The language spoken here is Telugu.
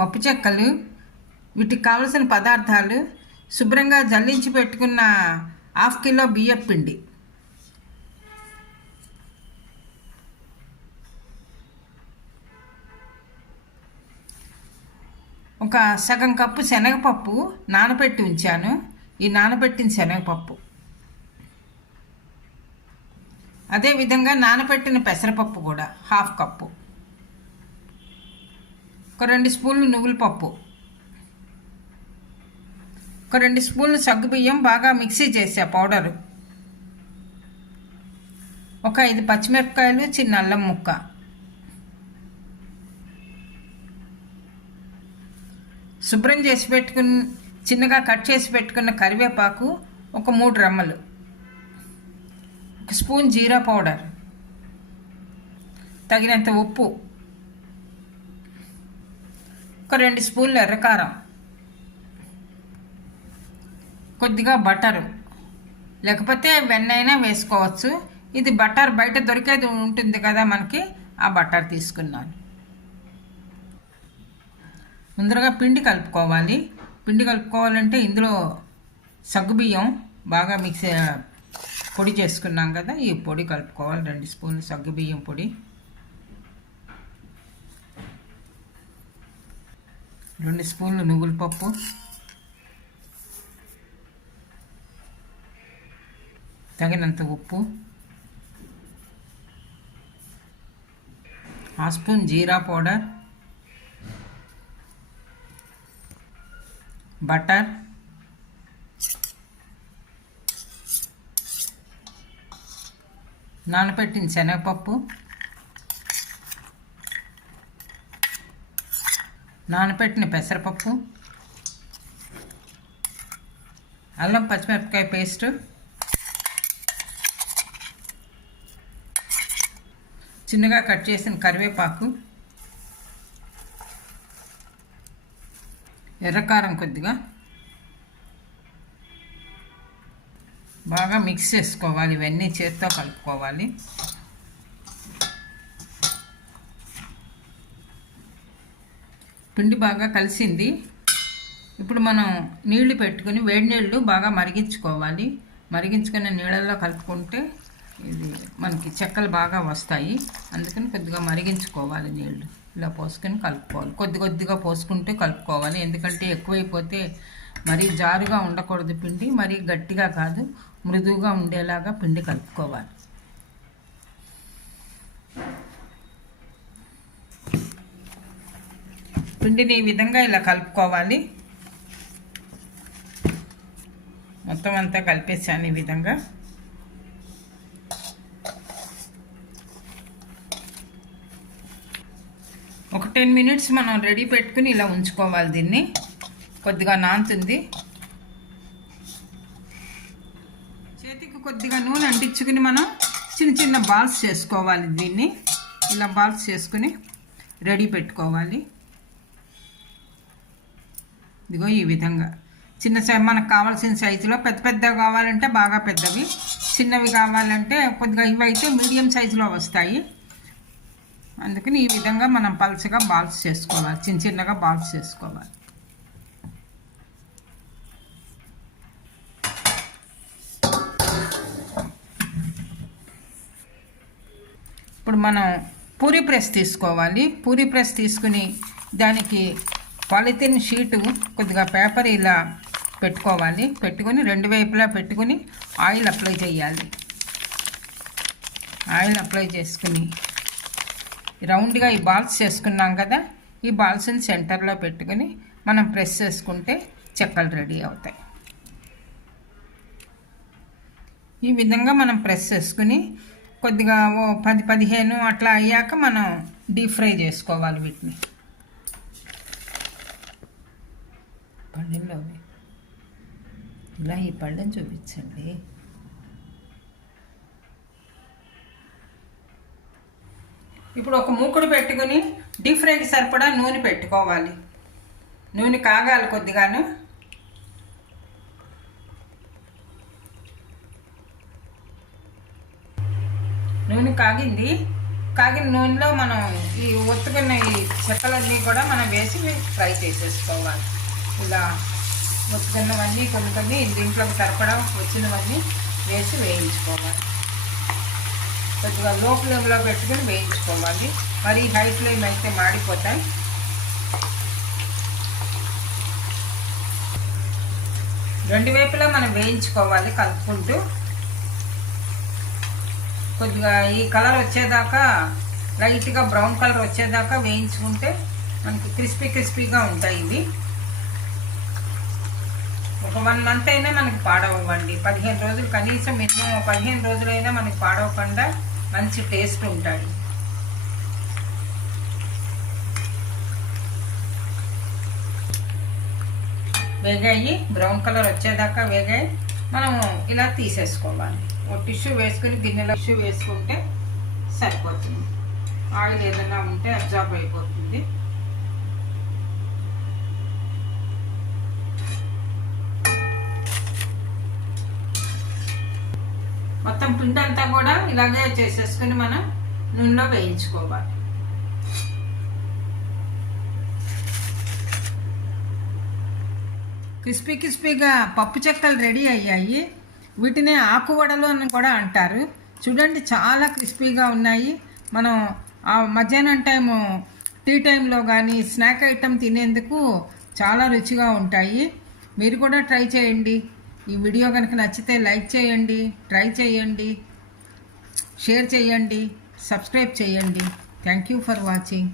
పప్పు చెక్కలు వీటికి కావలసిన పదార్థాలు శుభ్రంగా జల్లించి పెట్టుకున్న హాఫ్ కిలో బియ్యం పిండి. ఒక సగం కప్పు శనగపప్పు నానబెట్టి ఉంచాను. ఈ నానబెట్టిన శనగపప్పు. అదేవిధంగా నానబెట్టిన పెసరపప్పు కూడా హాఫ్ కప్పు. ఒక రెండు స్పూన్లు నువ్వుల పప్పు. ఒక రెండు స్పూన్లు సగ్గుబియ్యం బాగా మిక్సీ చేసా పౌడరు. ఒక ఐదు పచ్చిమిరపకాయలు చిన్న అల్లం ముక్క. శుభ్రం చేసి పెట్టుకుని చిన్నగా కట్ చేసి పెట్టుకున్న కరివేపాకు ఒక మూడు రమ్మలు. ఒక స్పూన్ జీరా పౌడర్. తగినంత ఉప్పు. ఒక రెండు స్పూన్లు ఎర్రకారం కొద్దిగా బటరు. లేకపోతే వెన్నైనా వేసుకోవచ్చు. ఇది బటర్ బయట దొరికేది ఉంటుంది కదా మనకి ఆ బటర్ తీసుకున్నాను. ముందరగా పిండి కలుపుకోవాలి. పిండి కలుపుకోవాలంటే ఇందులో సగ్గుబియ్యం బాగా మిక్స్ పొడి చేసుకున్నాం కదా ఈ పొడి కలుపుకోవాలి. రెండు స్పూన్లు సగ్గుబియ్యం పొడి. రెండు స్పూన్లు నువ్వుల పప్పు. తగినంత ఉప్పు. Half spoon jeera powder. Butter. నానబెట్టిన శనగపప్పు. నానబెట్టిన పెసరపప్పు అల్లం పచ్చిమిరపకాయ పేస్ట్ చిన్నగా కట్ చేసిన కరివేపాకు ఎర్రకారం కొద్దిగా. బాగా మిక్స్ చేసుకోవాలి ఇవన్నీ చేత్తో కలుపుకోవాలి. పిండి బాగా కలిసింది. ఇప్పుడు మనం నీళ్ళు పెట్టుకుని వేడి నీళ్ళు బాగా మరిగించుకోవాలి. మరిగించుకునే నీళ్ళల్లో కలుపుకుంటే ఇది మనకి చెక్కలు బాగా వస్తాయి. అందుకని కొద్దిగా మరిగించుకోవాలి నీళ్ళు ఇలా పోసుకొని కలుపుకోవాలి. కొద్ది కొద్దిగా పోసుకుంటూ కలుపుకోవాలి. ఎందుకంటే ఎక్కువైపోతే మరీ జారుగా ఉండకూడదు పిండి. మరీ గట్టిగా కాదు మృదువుగా ఉండేలాగా పిండి కలుపుకోవాలి. పిండిని ఈ విధంగా ఇలా కలుపుకోవాలి. మొత్తం అంతా కలిపేసాను ఈ విధంగా. ఒక టెన్ మినిట్స్ మనం రెడీ పెట్టుకుని ఇలా ఉంచుకోవాలి దీన్ని. కొద్దిగా నాంతుంది చేతికి కొద్దిగా నూనె అంటించుకుని మనం చిన్న చిన్న బాల్స్ చేసుకోవాలి దీన్ని. ఇలా బాల్స్ చేసుకుని రెడీ పెట్టుకోవాలి. ఇదిగో ఈ విధంగా. చిన్న సైజ్ మనకు కావాల్సిన సైజులో పెద్ద పెద్దవి కావాలంటే బాగా పెద్దవి చిన్నవి కావాలంటే కొద్దిగా ఇవి అయితే మీడియం సైజులో వస్తాయి. అందుకని ఈ విధంగా మనం పలుచగా బాల్స్ చేసుకోవాలి చిన్న చిన్నగా బాల్స్ చేసుకోవాలి. ఇప్పుడు మనం పూరి ప్రెస్ తీసుకోవాలి. పూరి ప్రెస్ తీసుకుని దానికి పాలిథిన్ షీటు కొద్దిగా పేపర్ ఇలా పెట్టుకోవాలి. పెట్టుకుని రెండు వైపులా పెట్టుకుని ఆయిల్ అప్లై చేయాలి. ఆయిల్ అప్లై చేసుకుని రౌండ్గా ఈ బాల్స్ చేసుకున్నాం కదా ఈ బాల్స్ని సెంటర్లో పెట్టుకుని మనం ప్రెస్ చేసుకుంటే చెక్కలు రెడీ అవుతాయి. ఈ విధంగా మనం ప్రెస్ చేసుకుని కొద్దిగా ఓ పది పదిహేను అట్లా అయ్యాక మనం డీప్ ఫ్రై చేసుకోవాలి వీటిని. పళ్ళెంలో ఇలా ఈ పళ్ళని చూపించండి. ఇప్పుడు ఒక మూకుడు పెట్టుకుని డీప్ ఫ్రైకి సరిపడా నూనె పెట్టుకోవాలి. నూనె కాగాలి కొద్దిగాను. నూనె కాగింది. కాగిన నూనెలో మనం ఈ ఒత్తుకున్న ఈ చెక్కలన్నీ కూడా మనం వేసి ఫ్రై చేసేసుకోవాలి. ఇలా ఒత్తుకున్నవన్నీ కొన్ని కొన్ని దీంట్లోకి సరిపడా వచ్చినవన్నీ వేసి వేయించుకోవాలి. కొద్దిగా లో ఫ్లేమ్లో పెట్టుకుని వేయించుకోవాలి. మరి హై ఫ్లేమ్ అయితే మాడిపోతాయి. రెండు వైపులా మనం వేయించుకోవాలి కలుపుకుంటూ. కొద్దిగా ఈ కలర్ వచ్చేదాకా లైట్గా బ్రౌన్ కలర్ వచ్చేదాకా వేయించుకుంటే మనకి క్రిస్పీ క్రిస్పీగా ఉంటాయి ఇవి. ఒక వన్ మంత్ అయినా మనకి పాడవండి పదిహేను రోజులు కనీసం మినిమం పదిహేను రోజులైనా మనకి పాడవకుండా మంచి టేస్ట్ ఉంటాయి వేగాయి బ్రౌన్ కలర్ వచ్చేదాకా వేగాయి. మనం ఇలా తీసేసుకోవాలి. ఒక టిష్యూ వేసుకుని గిన్నెలో టిష్యూ వేసుకుంటే సరిపోతుంది. ఆయిల్ ఏదైనా ఉంటే అబ్జార్బ్ అయిపోతుంది. మొత్తం పిండి అంతా కూడా ఇలాగే చేసేసుకుని మనం నూనెలో వేయించుకోవాలి. క్రిస్పీ క్రిస్పీగా పప్పు చెక్కలు రెడీ అయ్యాయి. వీటిని ఆకువడలు అని కూడా అంటారు. చూడండి చాలా క్రిస్పీగా ఉన్నాయి. మనం ఆ మధ్యాహ్నం టైము టీ టైంలో కానీ స్నాక్ ఐటెం తినేందుకు చాలా రుచిగా ఉంటాయి. మీరు కూడా ట్రై చేయండి. ఈ వీడియో కనుక నచ్చితే లైక్ చేయండి ట్రై చేయండి షేర్ చేయండి సబ్స్క్రైబ్ చేయండి. Thank you for watching